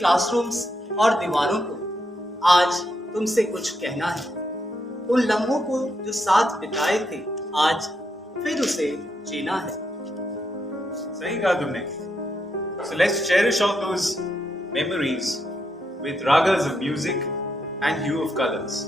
Classrooms और दीवारों को आज तुमसे कुछ कहना है। उन लम्हों को जो साथ बिताए थे आज फिर उसे जीना है। सही कहा तुमने। So let's cherish all those memories with ragas of music and hue of colors.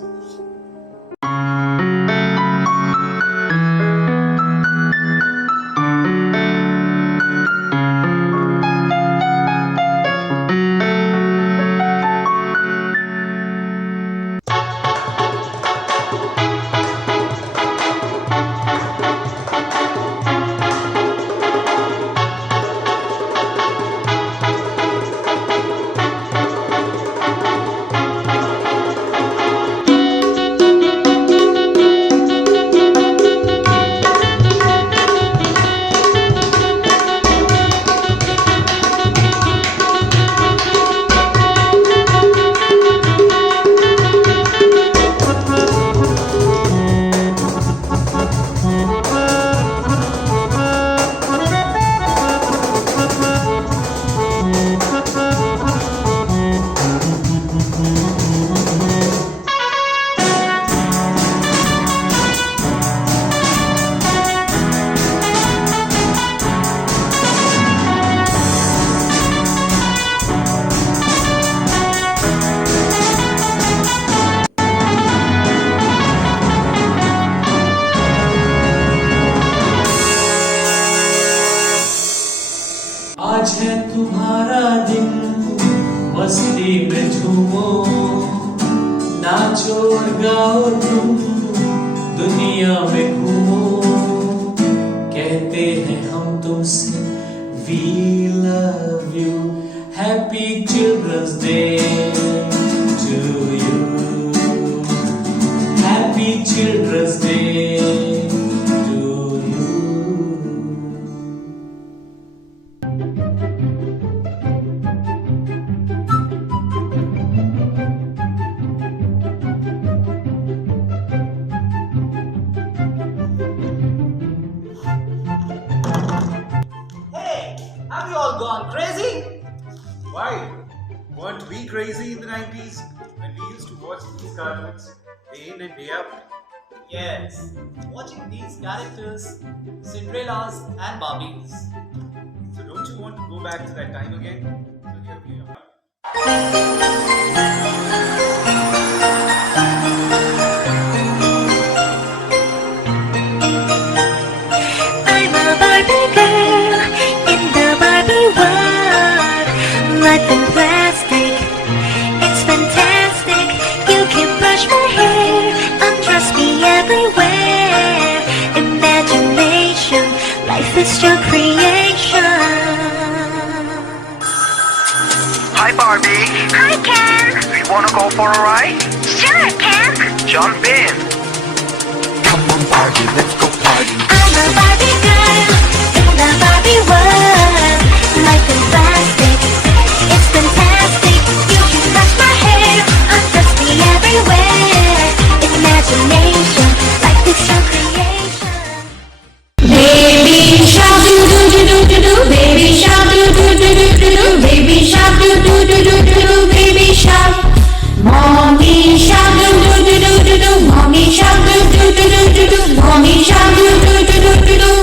आज है तुम्हारा दिन, मस्ती में झूमो, नाचो और गाओ तुम, दुनिया में घूमो। कहते हैं हम तुमसे We love you, Happy Children's Day to you, Happy Children's Day to you. Hey, have you all gone crazy? Why? Weren't we crazy in the 90s when we used to watch these cartoons day in and day out? Yes, watching these characters, Cinderellas and Barbies. So don't you want to go back to that time again? So here we are. I'm a Barbie girl in the Barbie world. Life in plastic, it's fantastic. You can brush my hair, undress me everywhere. Imagination, life is your creation. Hi Barbie, Hi Ken, you wanna go for a ride? sure Ken. Jump in. Come on Barbie, let's go party. I'm a Barbie girl in the Barbie world. Life in plastic, it's fantastic. You can brush my hair, undress me everywhere. Imagination, life is your creation. Baby shark do do do do do do, baby shark do do do do do do, baby shark do do do do do do, baby shark. Mommy shark do do do do do do, mommy shark do do do do do do, mommy shark do do do do do do.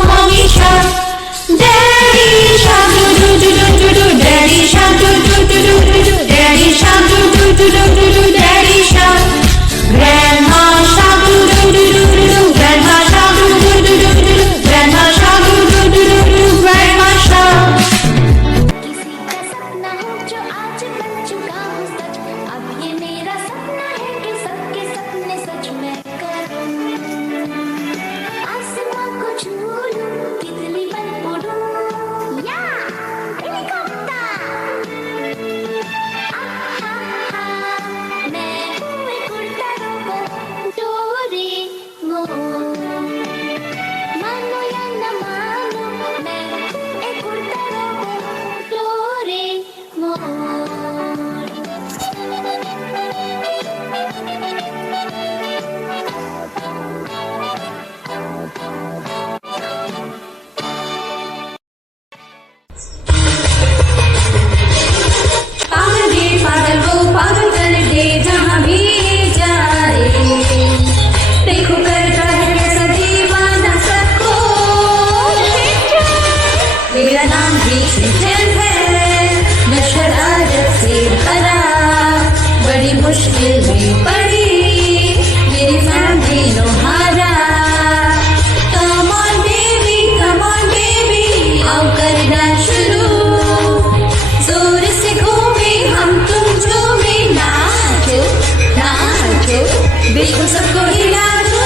सबको हिला दो।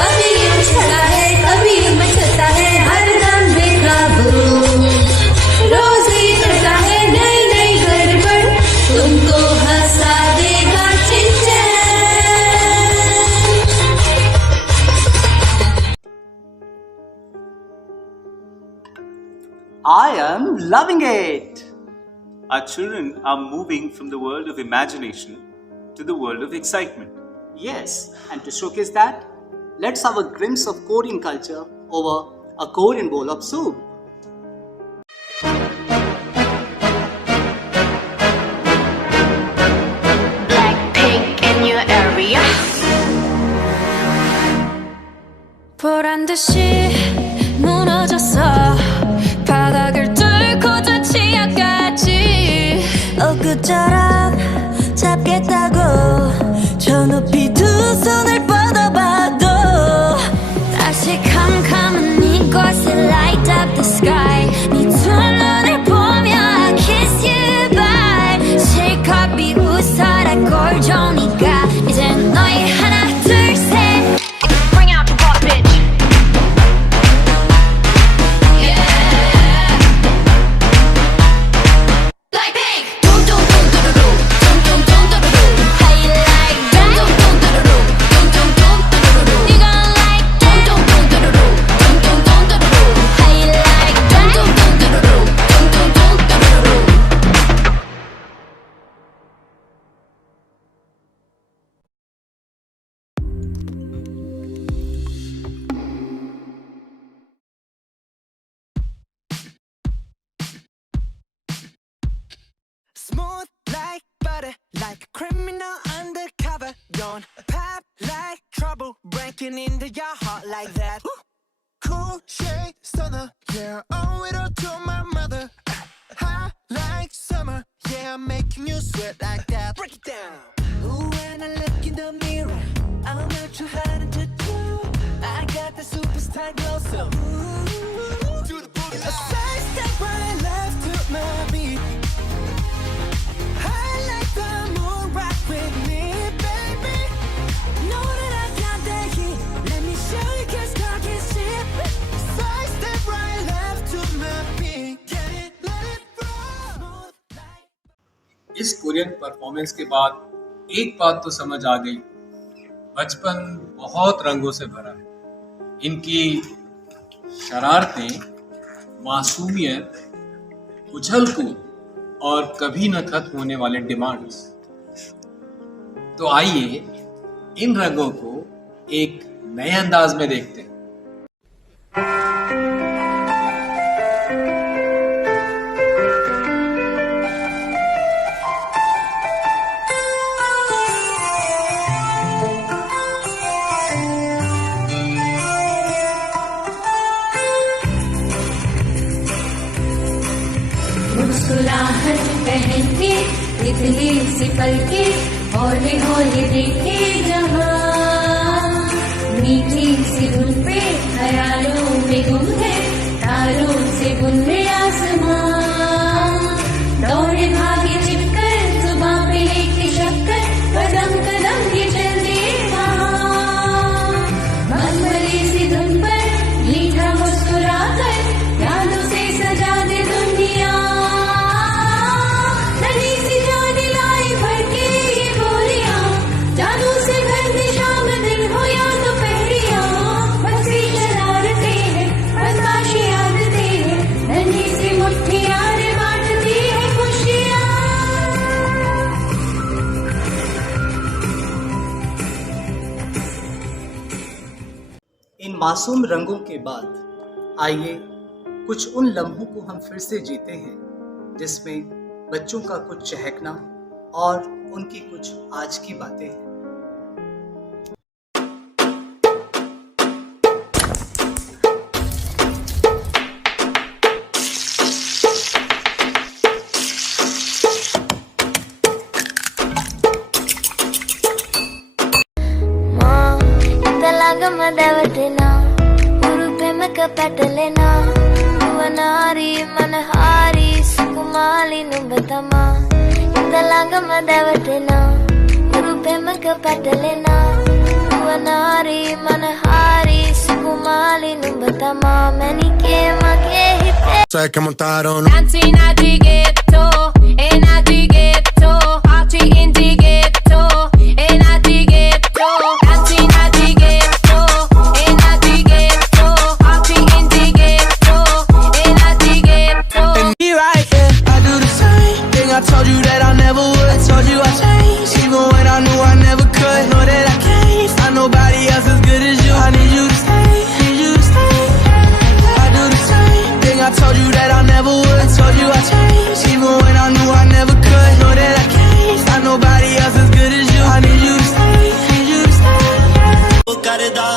कभी उछलता है कभी मचलता है हरदम बेकाबू, रोज ही करता है नई नई गड़बड़, तुमको हंसा देगा चिंचन। I am loving it. Our children are moving from the world of imagination to the world of excitement. Yes, and to showcase that, let's have a glimpse of Korean culture over a Korean bowl of soup. Blackpink in your area. 보란 듯이 무너졌어 바닥을 뚫고 저 치아까지 엊그처럼 잡겠다고 저 높이 두 손을 뻗어봐도 다시 캄캄한 이곳에 light up the sky 네 두 눈을 보며 I kiss you bye 실컷 비웃어라 꼴종이가 이젠 너희 하나 둘 셋 Bring out the boss bitch. Blackpink! Dum dum dum dum dum dum dum dum dum. How you like that? Dum dum dum dum dum dum dum dum. You gonna like that? Dum dum dum dum dum dum dum dum. How you like that? Dum dum dum dum dum dum dum dum. Smooth like butter, like a criminal undercover. Don't pop like trouble, breaking into your heart like that. Cool shade stunner, yeah, owe it all to my mother. Hot like summer, yeah, I'm making you sweat like that. Break it down. Ooh, when I look in the mirror, I'm not too hard to do. I got the superstar glow, so ooh, do the booty. A side step right left to my beat. I like the moon rock with me, baby. Know that I got the heat. Let me show you 'cause talk is cheap. Side step right left to my beat. Get it, let it roll. Smooth like इस Korean performance के बाद एक बात तो समझ आ गई, बचपन बहुत रंगों से भरा है। इनकी शरारतें, मासूमियत, उछल कूद और कभी न खत्म होने वाले डिमांड्स। तो आइए इन रंगों को एक नए अंदाज में देखते हैं। मुस्कुराहट पहन के तितली सी पल के हौले हौले देखे जहां मीठी सी धुन पे ख्यालों में गुम है तारों से बुने आसमां दौड़े भागे चिपकर सुबह पे लेके शक्कर कदम कदम के चल दे वहां मनभरी सी धुन पर मीठा मुस्कुराकर यादों से सजा दे दुनिया नदी सी जान लाए भर के ये गोलियां जादू से भर दे शाम दिन हो या दोपहरिया बसी शरारते हैं बदमाशी आदते हैं नन्ही सी मुट्ठियां रे बांटती है खुशियां इन मासूम रंगों के बाद आइए कुछ उन लम्हों को हम फिर से जीते हैं जिसमें बच्चों का कुछ चहकना और उनकी कुछ आज की बातें हैं। මදවටෙනා උරු පෙමක පැටලෙනා නුවනාරී මනහාරී සුකුමාලි නුඹ තමා ඉඳ ළඟම දැවටෙනා උරු Pemak patalena Wanari manahari Sukumali numbatama Manike make hipe Sai che montarono Dancing at the ghetto, in at the ghetto, party in the ghetto, in at the ghetto, dancing at the ghetto, in at the ghetto, party in the ghetto, in at the ghetto. Be right, yeah. I do the same thing. I told you that I never would. I told you I changed, even when I knew I never could. Know that I can't find nobody else as good as you. I need you to stay, need you to stay. I do the same thing. I told you that I never would. I told you I changed, even when I knew I never could. Know that I can't find nobody else as good as you. I need you to stay, need you to stay. करदा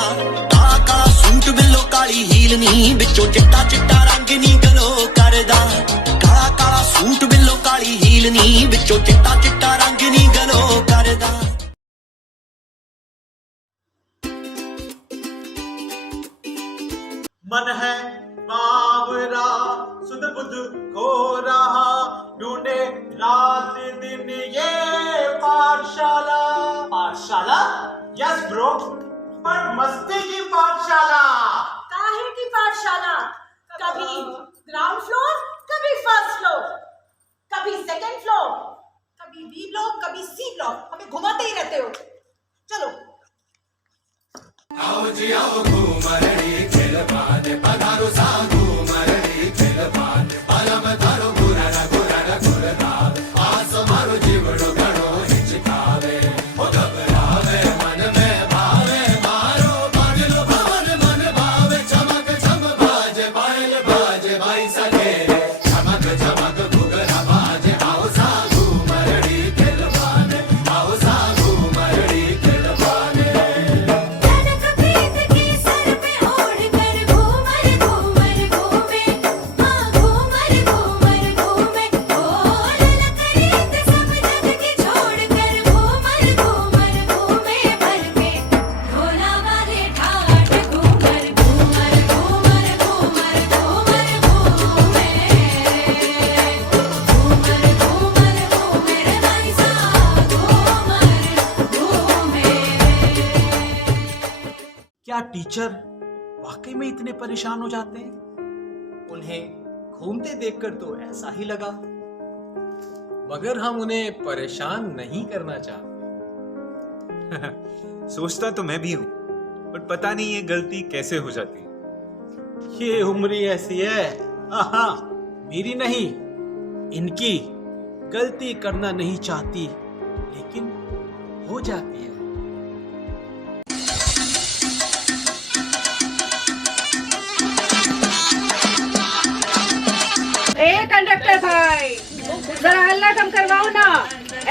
काका suit below काली heal नी बिचो चिट्टा चिट्टा रंग नी गलो करदा काला काला suit below काली heal नी बिचो चिट्टा चिट्टा रंग नी गलो करदा मन है बावरा सुध बुध खो रहा ढूंढे रात दिन ये पाठशाला पाठशाला यस ब्रो पर मस्ती की पाठशाला काहे की पाठशाला कभी ग्राउंड फ्लोर कभी फर्स्ट फ्लोर कभी सेकंड फ्लोर कभी बी ब्लॉक कभी सी ब्लॉक हमें घुमाते ही रहते हो चलो आओ जी आओ घूमरड़ी खेल पाने पधारो सा घूमरड़ी खेल पाने पलम धरो गुरन गुरन गुरदार आस मारो जीवड़ो गणो हिचकावे ओ घबरावे मन में भावे मारो बाजलो भवन मन भावे चमक चम बाजे बाई सकेरे चमक चमक घुघरा बाजे आओ सा घूमरड़ी खेल पाने आओ सा घूमरड़ी खेल पाने क्या टीचर वाकई में इतने परेशान हो जाते हैं? उन्हें घूमते देखकर तो ऐसा ही लगा। मगर हम उन्हें परेशान नहीं करना चाहते। सोचता तो मैं भी हूँ, पर पता नहीं ये गलती कैसे हो जाती है। ये उम्र ही ऐसी है। हाँ मेरी नहीं इनकी गलती करना नहीं चाहती लेकिन हो जाती है। कंडक्टर भाई जरा हल्ला कम करवाओ ना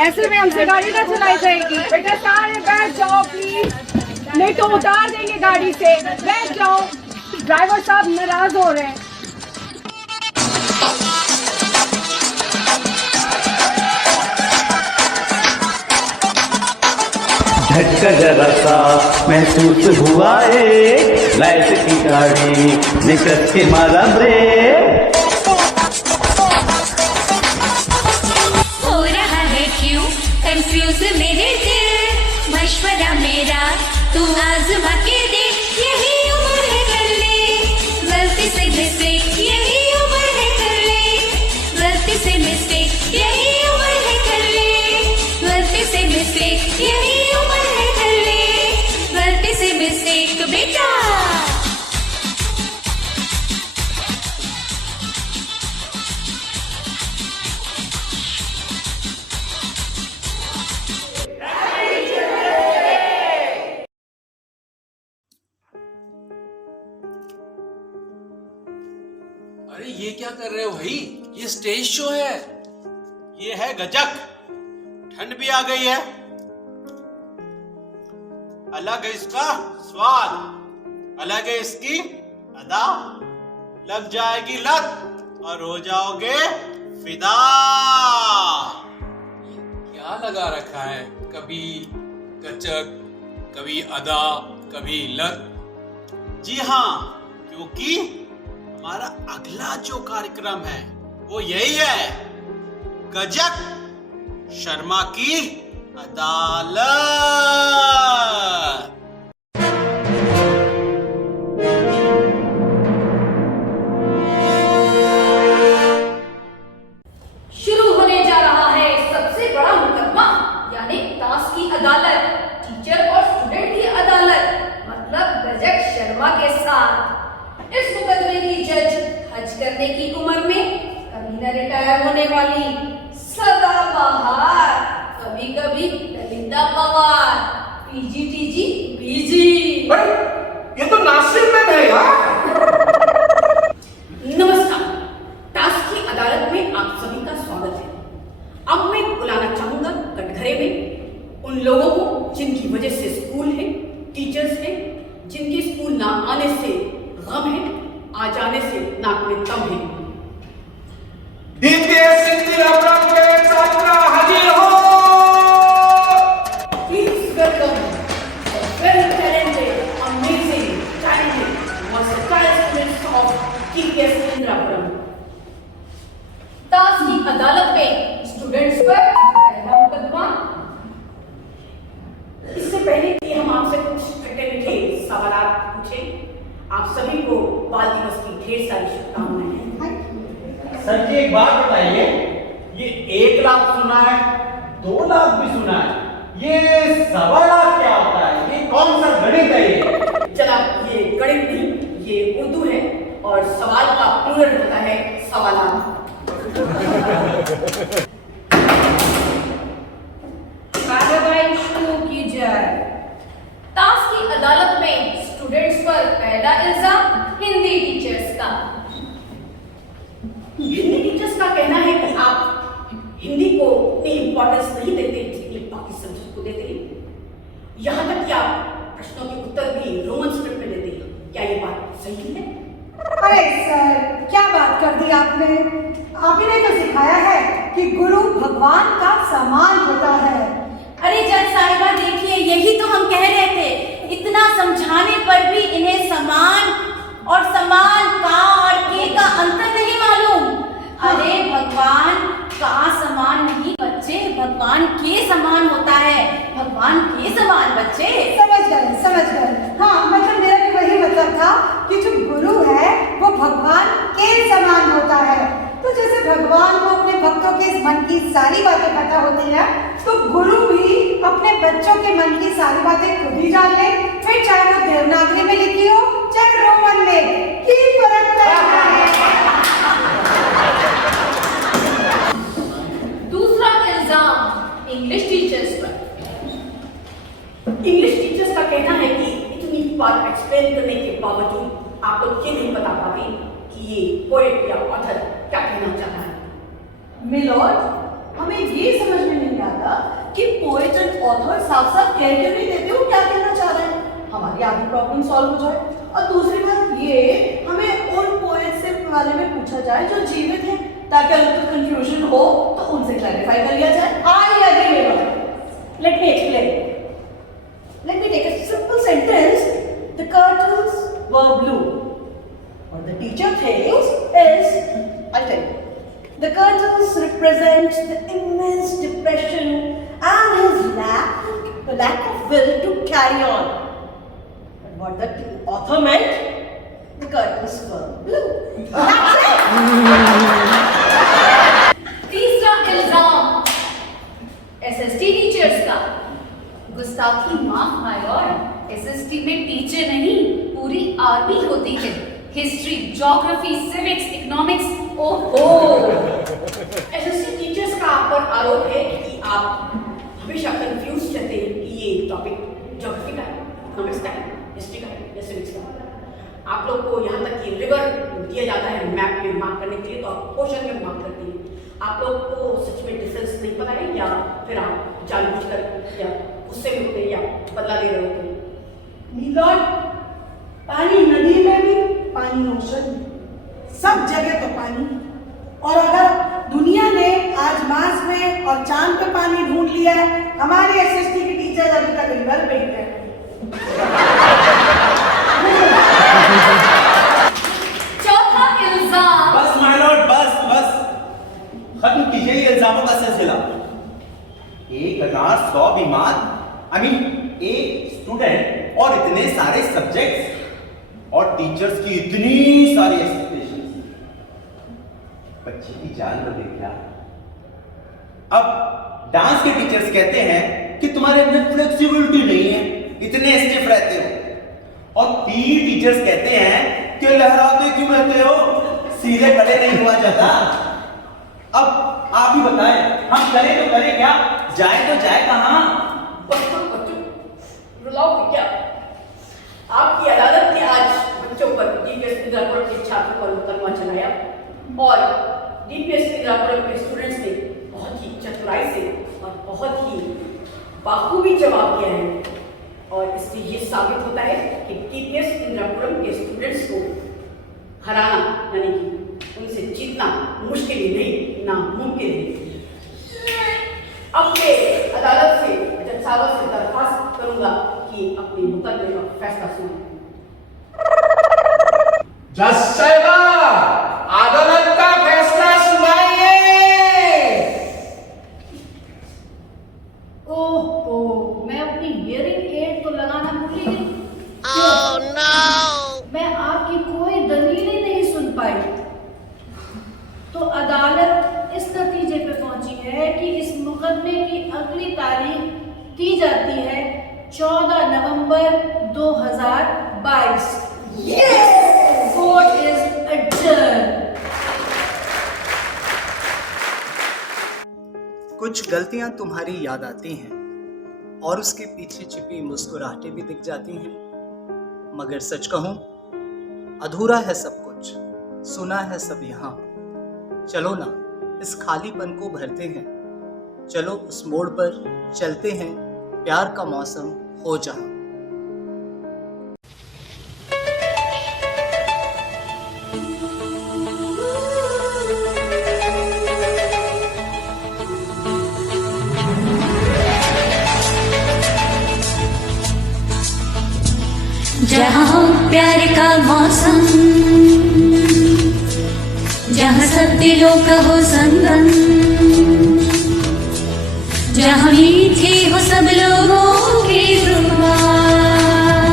ऐसे में हमसे गाड़ी ना चलाई जाएगी बेटा सारे बैठ जाओ प्लीज नहीं तो उतार देंगे गाड़ी से बैठ जाओ ड्राइवर साहब नाराज हो रहे हैं झटका जरा सा महसूस हुआ है लाइट की गाड़ी निकल के मारा ब्रेक हो रहा है क्यों कंफ्यूज मेरे दिल मशवरा मेरा तू आजमा के देख यही उम्र है कर ले गलती से मिस्टेक यही उम्र है कर ले गलती से मिस्टेक यही उम्र है कर ले गलती से मिस्टेक यही उम्र है कर ले गलती से मिस्टेक बेटा अरे ये क्या कर रहे हो भाई? ये स्टेज शो है। ये है गजक। ठंड भी आ गई है। अलग है इसका स्वाद, अलग है इसकी अदा। लग जाएगी लत और हो जाओगे फिदा। क्या लगा रखा है? कभी गचक, कभी अदा, कभी लत। जी हाँ, क्योंकि हमारा अगला जो कार्यक्रम है वो यही है, गजक शर्मा की अदालत। शुरू होने जा रहा है सबसे बड़ा मुकदमा, यानी ताश की अदालत, टीचर और स्टूडेंट की अदालत, मतलब गजक शर्मा के साथ। इस मुकदमे की जज हज करने की उम्र में, कभी न रिटायर होने वाली, सदाबहार, कभी कभी ललिता पवार, पीजीटीजी बीजी। ये तो नासिर में है यार। नमस्कार, टास्क की अदालत में आप सभी का स्वागत है। अब मैं बुलाना चाहूंगा कटघरे में उन लोगों को जिनकी वजह से स्कूल है, टीचर्स हैं, जिनके स्कूल ना आने से गम है, आ जाने से नाक में दम है। द्वितीय सिद्धि अब्रम के छात्रा हाजिर हो। Please welcome the very talented, amazing, talented, versatile students of TPS Indrapuram. ताश की अदालत में स्टूडेंट्स पर पहला मुकदमा। इससे पहले कि हम आपसे कुछ खट्टे-मीठे सवाल पूछें, आप सभी को बाल दिवस की ढेर सारी शुभकामनाएं। सर जी एक बात बताइए, ये 1 लाख सुना है, 2 लाख भी सुना है, ये 1.25 लाख क्या होता है? ये कौन सा गणित है ये? जनाब, ये गणित नहीं, ये उर्दू है और सवाल का प्लूरल होता है सवालात। कार्रवाई शुरू की जाए। ताश की अदालत में स्टूडेंट्स पर पहला इल्जाम हिंदी टीचर्स का। हिंदी टीचर्स का कहना है कि आप हिंदी को उतनी इंपॉर्टेंस नहीं देते जितनी बाकी सब्जेक्ट को देते हैं। यहाँ तक कि आप प्रश्नों के उत्तर भी रोमन स्क्रिप्ट में देते हैं। क्या ये बात सही है? अरे सर, क्या बात कर दी आपने। आप ही ने तो सिखाया है कि गुरु भगवान का समान होता है। अरे जज साहिबा देखिए, यही तो हम कह रहे थे, इतना समझाने पर भी इन्हें समान और समान का और के का अंतर नहीं मालूम। अरे भगवान का समान नहीं बच्चे, भगवान के समान होता है, भगवान के समान बच्चे। समझ गए, समझ गए। हाँ, मतलब मेरा भी वही मतलब था कि जो गुरु है वो भगवान के समान होता है। तो जैसे भगवान को अपने भक्तों के मन की सारी बातें पता होती है, तो गुरु भी अपने बच्चों के मन की सारी बातें खुद ही जान ले, फिर चाहे वो देवनागरी में लिखी हो चाहे रोमन में, की फर्क पड़ता है। दूसरा इल्जाम इंग्लिश टीचर्स पर। इंग्लिश टीचर्स का कहना है कि इतनी बार एक्सप्लेन करने के बावजूद आप लोग ये नहीं बता पाते कि ये पोएट या ऑथर क्या कहना चाहता है। मिलॉर्ड, हमें ये समझ में नहीं आता कि पोएट एंड ऑथर साफ साफ कह क्यों नहीं देते वो क्या कहना चाह रहे हैं। हमारी आधी प्रॉब्लम सॉल्व हो जाए। और दूसरी बात ये, हमें उन पोएट से बारे में पूछा जाए जो जीवित हैं, ताकि अगर कोई कंफ्यूजन हो तो उनसे क्लैरिफाई कर लिया जाए। I agree, Milord. Let me explain. Let me take a simple sentence. The curtains were blue. What the teacher thinks is, I'll tell you. The curtains represent the immense depression and his the lack of will to carry on. But what the author meant, the curtains were blue. That's it. तीसरा इल्जाम SST teachers का। गुस्ताखी माफ my Lord, SST में teacher नहीं पूरी army होती है। हिस्ट्री, ज्योग्राफी, सिविक्स, इकोनॉमिक्स, ओहो। एसएसटी टीचर्स का आप पर आरोप है कि आप हमेशा कंफ्यूज रहते हैं कि ये टॉपिक ज्योग्राफी का है, इकोनॉमिक्स का है, हिस्ट्री का है या सिविक्स का है। आप लोग को यहाँ तक कि रिवर दिया जाता है मैप में मार्क करने के लिए, तो आप ओशन में मार्क करते हैं। आप लोग को सच में डिफरेंस नहीं पता है, या फिर आप जानबूझकर या गुस्से में होते हैं या बदला ले रहे होते हैं? मिलॉर्ड, पानी नदी में भी, पानी ओशन में, सब जगह तो पानी। और अगर दुनिया ने आज मार्स में और चांद पे पानी ढूंढ लिया है, हमारे एसएसटी के टीचर अभी तक रिवर पे ही रहते हैं। चौथा इल्जाम। बस माय लॉर्ड, बस बस खत्म कीजिए ये इल्जामों का सिलसिला। 1,100 स्टूडेंट और इतने सारे सब्जेक्ट्स और टीचर्स की इतनी सारी एक्सपेक्टेशंस, बच्चे की जान बदले क्या? अब डांस के टीचर्स कहते हैं कि तुम्हारे अंदर फ्लेक्सिबिलिटी नहीं है, इतने स्टिफ रहते हो, और पीटी टीचर्स कहते हैं कि लहराते क्यों रहते हो, सीधे खड़े नहीं हुआ जाता। अब आप ही बताएं, हम करें तो करें क्या, जाए तो जाए कहां? रुलाओगे क्या? आपकी अदालत ने आज बच्चों पर डीपीएस इंद्रापुरम के छात्रों पर मुकदमा चलाया और डीपीएस इंद्रापुरम के स्टूडेंट्स ने बहुत ही चतुराई से और बहुत ही बाखूबी जवाब दिया है, और इससे ये साबित होता है कि डीपीएस इंद्रापुरम के स्टूडेंट्स को हराना यानी कि उनसे जीतना मुश्किल ही नहीं, नामुमकिन है। अब मैं अदालत से जज साहब से दरख्वास्त करूंगा कि अपने मुकदमे का फैसला सुने। जज साहिबा, अदालत का फैसला सुनाइए। ओह, मैं अपनी हियरिंग एड तो लगाना भूल गई। मैं आपकी कोई दलील ही नहीं सुन पाई। तो अदालत इस नतीजे पे पहुंची है कि इस मुकदमे की अगली तारीख दी जाती है 14 नवंबर 2022। Court is adjourn. कुछ गलतियां तुम्हारी याद आती हैं और उसके पीछे छिपी मुस्कुराहटें भी दिख जाती हैं, मगर सच कहूं अधूरा है सब कुछ, सुना है सब यहाँ। चलो ना इस खालीपन को भरते हैं, चलो उस मोड़ पर चलते हैं, प्यार का मौसम हो जहाँ। जहाँ प्यार का मौसम, जहाँ सब दिलों का हो संगम, जहाँ मीठी हो सब लोगों की जुबान,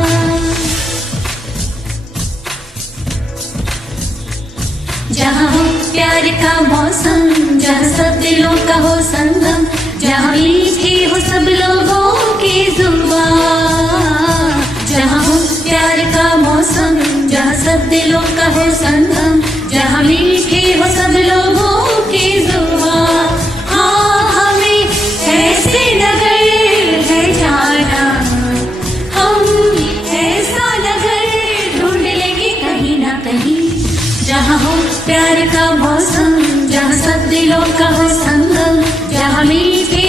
जहाँ हो प्यार का मौसम, जहाँ सब दिलों का हो संगम, जहाँ मीठी हो सब लोगों की जुबान, जहाँ हो प्यार का मौसम, जहाँ सब दिलों का हो संगम, जहाँ मीठी हो सब लोगों की जुबान। हाँ, हमें ऐसे नगर है जाना, हम ऐसा नगर ढूंढ लेंगे कहीं ना कहीं, जहाँ हो प्यार का मौसम, जहाँ सब दिलों का हो संगम, जहाँ मीठी